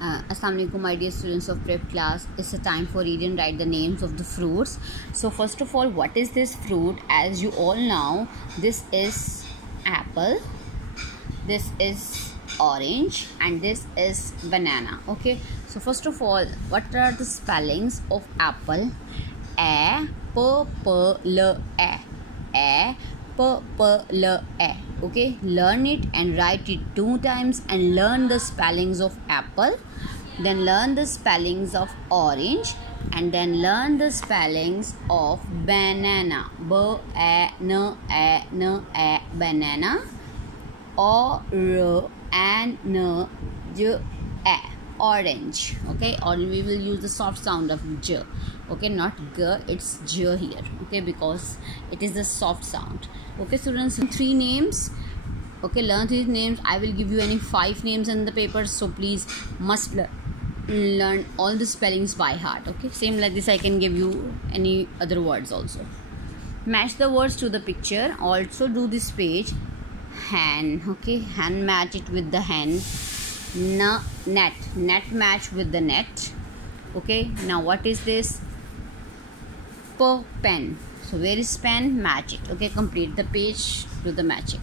Assalamu alaikum, my dear students of prep class. It's a time for read and write the names of the fruits. So first of all, what is this fruit? As you all know, this is apple, this is orange, and this is banana. Okay, so first of all, what are the spellings of apple? A, p, p, l, a, p, p, l, a. Okay, learn it and write it 2 times and learn the spellings of apple, then learn the spellings of orange, and then learn the spellings of banana. B, a, n, a, n, a, banana. O, r, an, n, j, a, orange. Okay, or we will use the soft sound of j. Okay, not g, it's j here. Okay, because it is the soft sound. Okay, students, 3 names. Okay, learn these names. I will give you any 5 names in the paper, so please must learn all the spellings by heart. Okay, same like this I can give you any other words also. Match the words to the picture. Also do this page. Hen. Okay, hen, match it with the hen. Net match with the net. Okay, now what is this? Pen. So where is pen? Match it. Okay, complete the page, do the matching.